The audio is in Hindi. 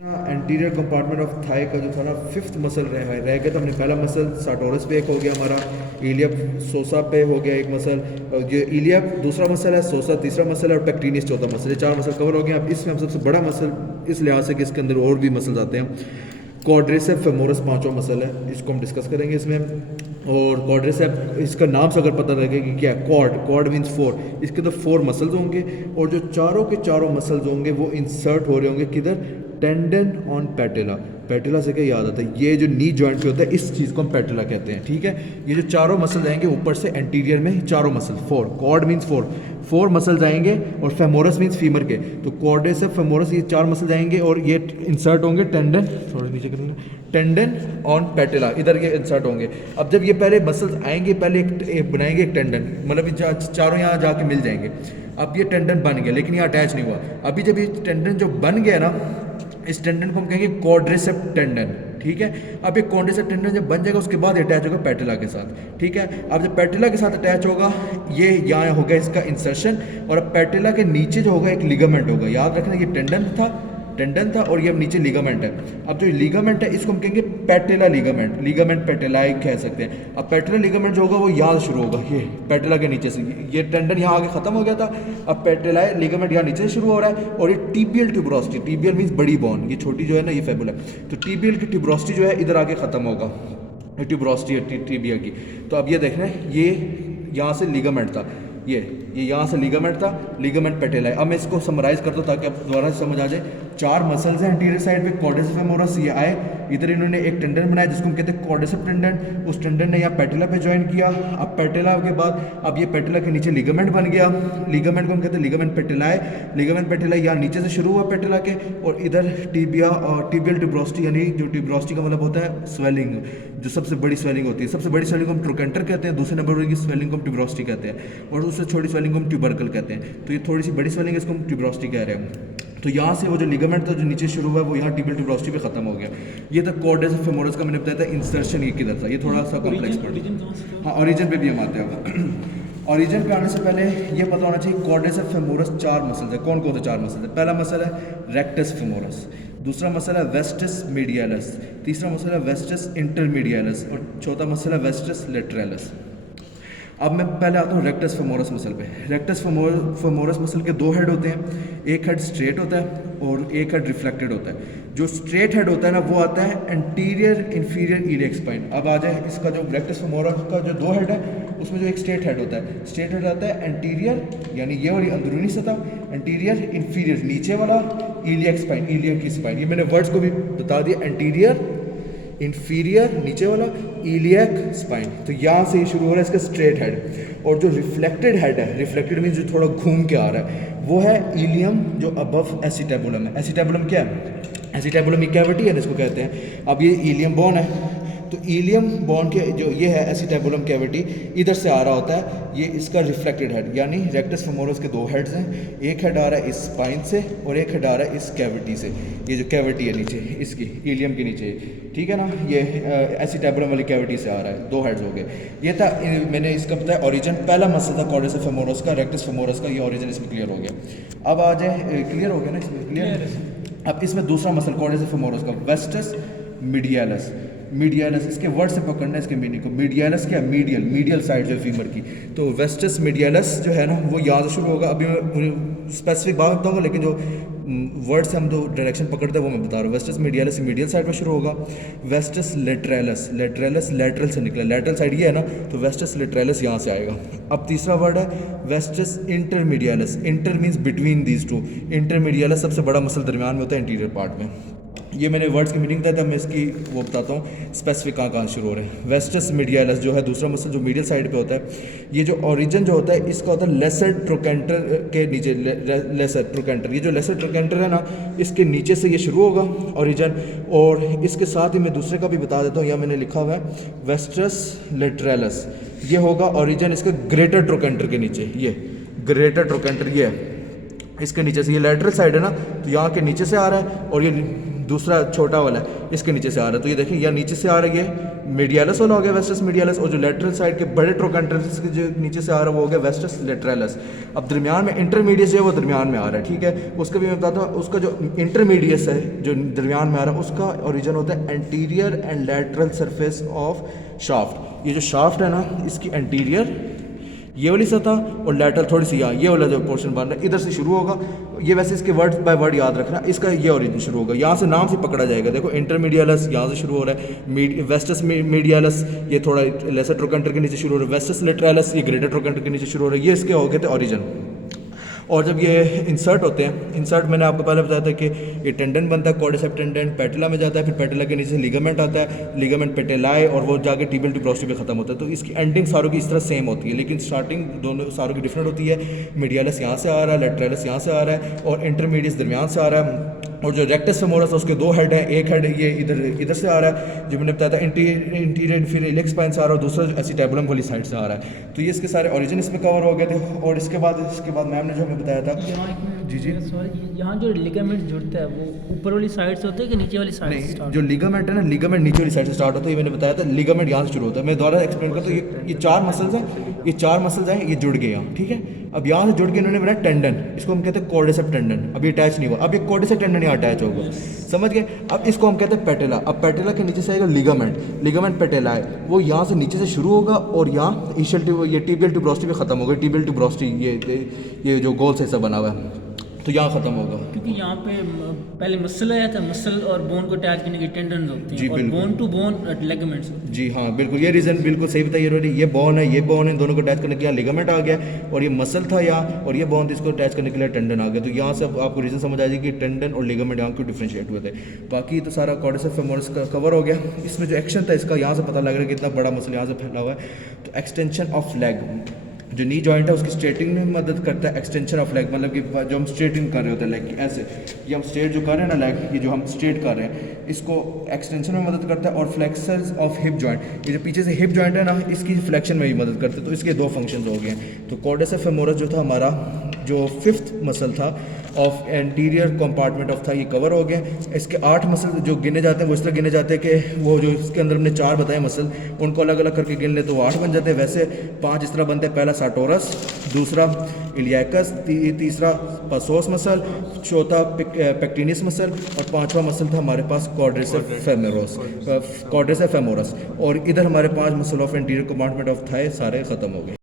एंटीरियर कंपार्टमेंट ऑफ थाई का जो था ना फिफ्थ मसल रह गया। तो हमने पहला मसल साटोरस पे एक हो गया हमारा, इलियप सोसा पे हो गया एक मसल, और जो इलियप दूसरा मसल है, सोसा तीसरा मसल है और पेक्टिनियस चौथा मसल। ये चार मसल कवर हो गए। अब इसमें हम सबसे बड़ा मसल इस लिहाज से कि इसके अंदर और भी मसल्स आते हैं, क्वाड्रिसेप फेमोरस पांचवा मसल है, इसको हम डिस्कस करेंगे इसमें। और क्वाड्रिसेप इसका नाम से अगर पता लगे कि क्या क्वाड मीन्स फोर, इसके अंदर फोर मसल्स होंगे और जो चारों के चारों मसल्स होंगे वो इंसर्ट हो रहे होंगे किधर, टेंडन ऑन पैटेला। पैटेला से क्या याद आता है, ये जो नी जॉइंट पे होता है इस चीज़ को हम पैटेला कहते हैं। ठीक है, ये जो चारों मसल आएंगे ऊपर से एंटीरियर में चारों muscle, four, quad means four muscles आएंगे और फेमोरस मीन्स फीमर के, तो क्वाड्रिसेप फेमोरस ये चार मसल्स आएंगे और ये इंसर्ट होंगे टेंडन, थोड़ा नीचे करेंगे, टेंडन ऑन पैटेला, इधर ये इंसर्ट होंगे। अब जब ये पहले मसल्स आएंगे पहले एक बनाएंगे एक टेंडन, मतलब चारों यहाँ जाके मिल जाएंगे। अब ये टेंडन बन गया लेकिन ये अटैच नहीं हुआ। अभी जब ये टेंडन जो बन गया ना, इस टेंडन को हम कहेंगे क्वाड्रिसेप टेंडन। ठीक है, अब ये क्वाड्रिसेप टेंडन जब बन जाएगा उसके बाद अटैच होगा पैटेला के साथ। ठीक है, अब जब पैटेला के साथ अटैच होगा ये यहाँ हो गया इसका इंसर्शन, और अब पैटेला के नीचे जो होगा एक लिगामेंट होगा। याद रखना ये टेंडन था और ये अब नीचे लिगामेंट है। अब जो लिगामेंट है इसको हम कहेंगे पैटेला लिगामेंट पैटेलाई कह सकते हैं। अब पैटेला लिगामेंट जो होगा वो यहाँ शुरू होगा, ये पैटेला के नीचे से, ये टेंडन यहाँ आगे खत्म हो गया था, अब पैटेलाई लिगामेंट यहाँ नीचे से शुरू हो रहा है। और ये टीबियल ट्यूबरोसिटी, टीबियल मीन्स बड़ी बोन, ये छोटी जो है ना ये फेबुला, तो टीबियल की ट्यूबरोसिटी जो है इधर आके खत्म होगा, ट्यूबरोसिटी है टीबिया की। तो अब ये देखना है ये यहाँ से लिगामेंट था, ये यहाँ से लिगामेंट था, लिगामेंट पैटेला है। अब मैं इसको समराइज करता हूँ ताकि आप दोबारा समझ आ जाए। चार मसल्स हैं एंटीरियर साइड पे, क्वाड्रिसेप फेमोरस ये आए, इधर इन्होंने एक टेंडन बनाया जिसको हम कहते हैं क्वाड्रिसेप टेंडन, उस टेंडन ने यहाँ पैटेला पे ज्वाइन किया। अब पैटेला के बाद अब ये पैटेला के नीचे लिगामेंट बन गया, लिगामेंट को हम कहते हैं लिगामेंट पैटेलाए, लिगामेंट पैटेला यहाँ नीचे से शुरू हुआ पैटेला के, और इधर टीबिया और टीबियल ट्यूबरोसिटी, यानी जो ट्यूबरोसिटी का मतलब होता है स्वेलिंग, जो सबसे बड़ी स्वेलिंग होती है, सबसे बड़ी स्वेलिंग को हम ट्रोकेंटर कहते हैं, दूसरे नंबर की स्वेलिंग को हम ट्यूबरोसिटी कहते हैं, और उससे छोटी स्वेलिंग को हम ट्यूबरकल कहते हैं। तो ये थोड़ी सी बड़ी स्वेलिंग है, इसको हम ट्यूबरोसिटी कह रहे हैं। तो यहाँ से वो जो लिगामेंट था जो नीचे शुरू हुआ है वो यहाँ टीबियल ट्यूबरोसिटी पे खत्म हो गया। ये था क्वाड्रिसेप फेमोरस का, मैंने बताया था इंसर्शन ये किधर था, ये थोड़ा सा कॉम्प्लेक्स पड़। हाँ, ओरिजिन पे भी हम आते हैं। ओरिजिन पे आने से पहले ये पता होना चाहिए क्वाड्रिसेप फेमोरस चार मसल्स है। कौन कौन से चार मसल्स है? पहला मसल है रेक्टस फेमोरस, दूसरा मसल है वेस्टस मीडियलस, तीसरा मसल है वेस्टस इंटरमीडियलस और चौथा मसल है वेस्टस लेटरलस। अब मैं पहले आता हूँ रेक्टस फेमोरस मसल पे। रेक्टस फेमोरस मसल के दो हेड होते हैं, एक हेड स्ट्रेट होता है और एक हेड रिफ्लेक्टेड होता है। जो स्ट्रेट हेड होता है ना वो आता है एंटीरियर इंफीरियर इलियक स्पाइन। अब आ जाए इसका जो रेक्टस फेमोरस का जो दो हेड है उसमें जो एक स्ट्रेट हेड होता है, स्ट्रेट हेड आता है एंटीरियर यानी ये वाली अंदरूनी सतह, एंटीरियर इंफीरियर नीचे वाला इलियक स्पाइन, इलियक की स्पाइन। ये मैंने वर्ड्स को भी बता दिया, एंटीरियर इंफीरियर नीचे वाला इलियक स्पाइन। तो यहाँ से शुरू हो रहा है इसका स्ट्रेट हेड। और जो रिफ्लेक्टेड हेड है, रिफ्लेक्टेड मीन्स जो थोड़ा घूम के आ रहा है, वो है इलियम जो अबव एसिटेबुलम है। एसिटेबुलम क्या है? एसिटेबुलम एक कैविटी है इसको कहते हैं। अब ये इलियम बोन है, तो इलियम बोन के जो ये है एसिटेबुलम कैविटी इधर से आ रहा होता है, ये इसका रिफ्लेक्टेड हेड, यानी रेक्टस फेमोरस के दो हेड्स हैं, एक हेड आ रहा है इस स्पाइन से और एक हेड आ रहा है इस कैविटी से। ये जो कैविटी है नीचे इसकी इलियम के नीचे, ठीक है ना, ये एसिटेबुलम वाली कैविटी से आ रहा है, दो हेड्स हो गए। ये था मैंने इसका बताया ओरिजिन, पहला मसल था क्वाड्रिसेप फेमोरस का, रेक्टस फेमोरस का, ये ओरिजिन इसमें क्लियर हो गया। अब आ जाए, क्लियर हो गया ना इसमें, क्लियर। अब इसमें दूसरा मसल क्वाड्रिसेप फेमोरस का वेस्टस मीडियलस, मीडियलस इसके वर्ड से पकड़ना है इसके मीनिंग को। मीडियलस क्या? मीडियल साइड जो फीमर की, तो वेस्टस मीडियलस जो है ना वो यहाँ से शुरू होगा। अभी मैं स्पेसिफिक बात बताऊंगा लेकिन जो वर्ड से हम जो डायरेक्शन पकड़ते हैं वो मैं बता रहा हूँ। वेस्टस मीडियलस मीडियल साइड में शुरू होगा। वेस्टस लेटरलस, लेटरलस लेटरल से निकला, लेटरल साइड ये है ना, तो वेस्टस लेटरलस यहाँ से आएगा। अब तीसरा वर्ड है vastus intermedius, inter means between these two, intermedius सबसे बड़ा मसल दरमियान में होता है इंटीरियर पार्ट में। ये मैंने वर्ड्स की मीनिंग बताया था, मैं इसकी वो बताता हूँ स्पेसिफिक कहाँ शुरू हो रहे हैं। वेस्टस मीडियलस जो है दूसरा मसल जो मीडियल साइड पे होता है, ये जो ओरिजिन जो होता है इसका होता है लेसर ट्रोकेंटर के नीचे, लेसर ट्रोकेंटर, ये जो लेसर ट्रोकेंटर है ना इसके नीचे से ये शुरू होगा ओरिजिन। और इसके साथ ही मैं दूसरे का भी बता देता हूँ, यहाँ मैंने लिखा हुआ है वेस्टस लेटरलस, ये होगा ओरिजिन इसका ग्रेटर ट्रोकेंटर के नीचे, ये ग्रेटर ट्रोकेंटर ये है इसके नीचे से, ये लेटरल साइड है ना तो यहाँ के नीचे से आ रहा है, और ये दूसरा छोटा वाला है इसके नीचे से आ रहा है। तो ये देखें या नीचे से आ रहा है ये मीडियालस वाला हो गया वेस्टस मीडियालस, और जो लेटरल साइड के बड़े ट्रोकेंटरस के जो नीचे से आ रहा है वो हो गया वेस्टस लेटरलस। अब दरमियान में इंटरमीडियस जो है वो दरमियान में आ रहा है, ठीक है। उसका भी मैं बताता हूँ, उसका जो इंटरमीडियस है जो दरमियान में आ रहा है उसका ओरिजिन होता है anterior and lateral surface of shaft. ये जो शाफ्ट है ना इसकी एंटीरियर ये वाली सतह और लेटरल थोड़ी सी यहाँ ये वाला जो पोर्शन बन रहा है इधर से शुरू होगा। ये वैसे इसके वर्ड बाय वर्ड याद रखना, इसका ये ओरिजिन शुरू होगा, यहाँ से नाम से पकड़ा जाएगा। देखो इंटरमीडियालस यहाँ से शुरू हो रहा है, वेस्टस मीडियालस ये थोड़ा लेसर ट्रोकेंटर के नीचे शुरू हो रहा है, वेस्टस लेटरलस ये ग्रेटर ट्रोकेंटर के नीचे शुरू हो रहा है। ये इसके हो गए थे ओरिजिन। और जब ये इंसर्ट होते हैं, इंसर्ट मैंने आपको पहले बताया था कि ये टेंडन बनता है, क्वाड्रिसेप्स टेंडन पेटिला में जाता है, फिर पेटिला के नीचे लिगामेंट आता है, लिगामेंट पेटेलाए और वो जाके टिबियल ट्यूबरोस्टी पे ख़त्म होता है। तो इसकी एंडिंग सारों की इस तरह सेम होती है, लेकिन स्टार्टिंग दोनों सारों की डिफरेंट होती है। मीडियालस यहाँ से आ रहा है, लेटरलस यहाँ से आ रहा है और इंटरमीडियस दरमियान से आ रहा है। और जो रेक्टस फेमोरस है उसके दो हेड हैं, एक हेड ये इधर से आ रहा है जो मैंने बताया था इंटीरियर फिर इलेक्स स्पाइन से आ रहा है, दूसरा एसिटेबुलम वाली साइड से आ रहा है। तो ये इसके सारे ओरिजिन इसमें कवर हो गए थे। और इसके बाद मैम ने जो हमें बताया था जी यहाँ जो लिगामेंट जुड़ता है वो ऊपर वाली साइड से होता है कि नीचे वाली साइड से? नहीं, जो लिगामेंट है ना लिगामेंट नीचे वाली साइड से स्टार्ट होता है, ये मैंने बताया था लिगामेंट यहाँ से शुरू होता है। मैं दोबारा एक्सप्लेन करता हूँ। ये चार मसल्स हैं, ये जुड़ गए यहाँ, ठीक है। अब यहाँ से जुड़ के इन्होंने बनाया टेंडन, इसको हम कहते हैं क्वाड्रिसेप्स टेंडन। अब ये अटैच नहीं हुआ, अब ये क्वाड्रिसेप्स टेंडन यहाँ अटैच होगा, समझ गए। अब इसको हम कहते हैं पेटेला। अब पेटेला के नीचे से आएगा लिगामेंट पेटेला है, वो यहाँ से नीचे से शुरू होगा और यहाँ ये टिबियल ट्यूबरोस्टी पे खत्म होगा। टिबियल ट्यूबरोस्टी ये जो गोल से हिस्सा बना हुआ है तो यहाँ ख़त्म होगा, क्योंकि यहाँ पे पहले मसल आया था, मसल और बोन को अटैच करने के टेंडन्स होते हैं और बोन टू बोन लिगामेंट्स। जी हाँ बिल्कुल, ये रीज़न बिल्कुल सही बताइए। ये बोन है, ये बोन है, दोनों को अटैच करने के लिए लिगामेंट आ गया और ये मसल था यहाँ और ये बोन इसको अटैच करने के लिए टेंडन आ गया। तो यहाँ से आपको रीज़न समझ आ जाएगी कि टेंडन और लिगामेंट यहाँ क्यों डिफ्रेंशिएट हुए थे। बाकी तो सारा क्वाड्रिसेप्स फेमोरस का कवर हो गया। इसमें जो एक्शन था इसका यहाँ से पता लग रहा है कि इतना बड़ा मसल यहाँ से फैला हुआ है। तो एक्सटेंशन ऑफ लेग, जो नी जॉइंट है उसकी स्ट्रेटिंग में मदद करता है। एक्सटेंशन ऑफ लेग मतलब कि जो हम स्ट्रेटिंग कर रहे होते हैं लेग की, ऐसे ये हम स्ट्रेट जो कर रहे हैं ना लेग, ये जो हम स्ट्रेट कर रहे हैं इसको एक्सटेंशन में मदद करता है। और फ्लेक्सर्स ऑफ हिप जॉइंट, ये जो पीछे से हिप जॉइंट है ना इसकी फ्लेक्शन में भी मदद करते हैं। तो इसके दो फंक्शंस हो गए। तो क्वाड्रिसेप्स फेमोरस जो था हमारा जो फिफ्थ मसल था ऑफ एंटीरियर कंपार्टमेंट ऑफ था, ये कवर हो गया। इसके 8 मसल जो गिने जाते हैं वो इस तरह गिने जाते हैं कि वो जो इसके अंदर हमने 4 बताए मसल उनको अलग अलग करके गिन ले तो वो 8 बन जाते हैं। वैसे 5 इस तरह बनते हैं, पहला साटोरस, दूसरा इलियाकस, तीसरा पसोस मसल, चौथा पेक्टिनियस मसल और 5वां मसल था हमारे पास क्वाड्रिसेप्स फेमोरस। और इधर हमारे 5 muscle of anterior compartment of thigh सारे ख़त्म हो गए।